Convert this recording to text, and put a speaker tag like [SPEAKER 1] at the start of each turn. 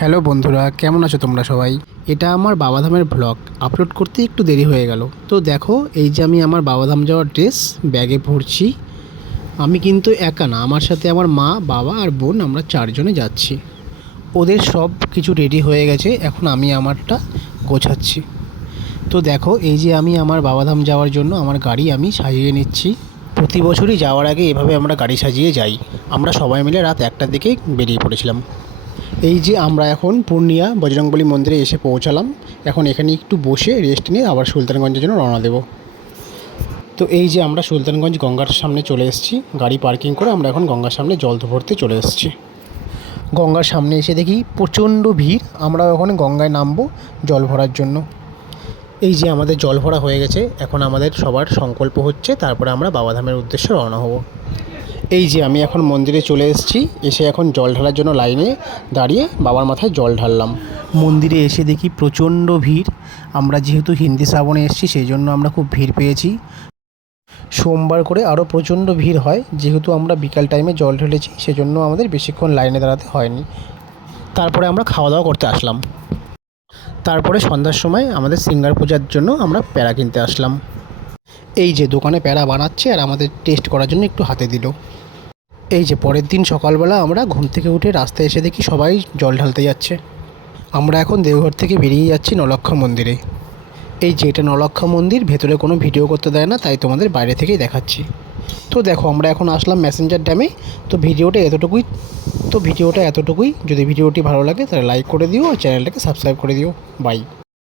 [SPEAKER 1] Hello বন্ধুরা, কেমন আছো তোমরা সবাই? এটা আমার বাবাধামের ব্লগ আপলোড করতে একটু দেরি হয়ে গেল। তো দেখো, এই যে আমি আমার বাবাধাম যাওয়ার ড্রেস ব্যাগে ভরছি আমি কিন্তু একা না, আমার সাথে আমার মা, বাবা আর বোন, আমরা চারজনে যাচ্ছি। ওদের সব কিছু রেডি হয়ে গেছে, এখন আমি আমারটা গোছাচ্ছি। তো দেখো, এই যে আমি আমার বাবাধাম যাওয়ার জন্য আমার গাড়ি আমি সাজিয়ে নিচ্ছি। প্রতি বছরই যাওয়ার আগে এভাবে আমরা গাড়ি সাজিয়ে যাই। আমরা সবাই মিলে রাত একটার দিকে বেরিয়ে পড়েছিলাম। এই যে আমরা এখন পূর্ণিয়া বজরংবলী মন্দিরে এসে পৌঁছালাম, এখন এখানে একটু বসে রেস্ট নিয়ে আবার সুলতানগঞ্জের জন্য রওনা দেব। তো এই যে আমরা সুলতানগঞ্জ গঙ্গার সামনে চলে এসেছি, গাড়ি পার্কিং করে আমরা এখন গঙ্গার সামনে জল ভরতে চলে এসেছি। গঙ্গার সামনে এসে দেখি প্রচণ্ড ভিড় আমরা ওখানে গঙ্গায় নামবো জল ভরার জন্য। এই যে আমাদের জল ভরা হয়ে গেছে, এখন আমাদের সবার সংকল্প হচ্ছে, তারপরে আমরা বাবাধামের উদ্দেশ্যে রওনা হব। এই যে আমি এখন মন্দিরে চলে এসেছি, এসে এখন জল ঢালার জন্য লাইনে দাঁড়িয়ে বাবার মাথায় জল ঢাললাম। মন্দিরে এসে দেখি প্রচণ্ড ভিড়। আমরা যেহেতু হিন্দি শ্রাবণে এসেছি, সেই জন্য আমরা খুব ভিড় পেয়েছি। সোমবার করে আরও প্রচণ্ড ভিড় হয়, যেহেতু আমরা বিকাল টাইমে জল ঢেলেছি, সেজন্য আমাদের বেশিক্ষণ লাইনে দাঁড়াতে হয়নি। তারপরে আমরা খাওয়া দাওয়া করতে আসলাম। তারপরে সন্ধ্যার সময় আমাদের সিঙ্গার পূজার জন্য আমরা প্যারা কিনতে আসলাম। এই যে দোকানে প্যারা বানাচ্ছে আর আমাদের টেস্ট করার জন্য একটু হাতে দিল। এই যে পরের দিন সকালবেলা আমরা ঘুম থেকে উঠে রাস্তায় এসে দেখি সবাই জল ঢালতে যাচ্ছে। আমরা এখন দেওঘর থেকে বেরিয়ে যাচ্ছি নলক্ষা মন্দিরে। এই যে এটা নলক্ষা মন্দির, ভেতরে কোনো ভিডিও করতে দেয় না, তাই তোমাদের বাইরে থেকেই দেখাচ্ছি। তো দেখো, আমরা এখন আসলাম ম্যাসেঞ্জার ড্যামে। তো ভিডিওটা এতটুকুই। তো ভিডিওটা এতটুকুই। যদি ভিডিওটি ভালো লাগে তাহলে লাইক করে দিও আর চ্যানেলটাকে সাবস্ক্রাইব করে দিও। বাই।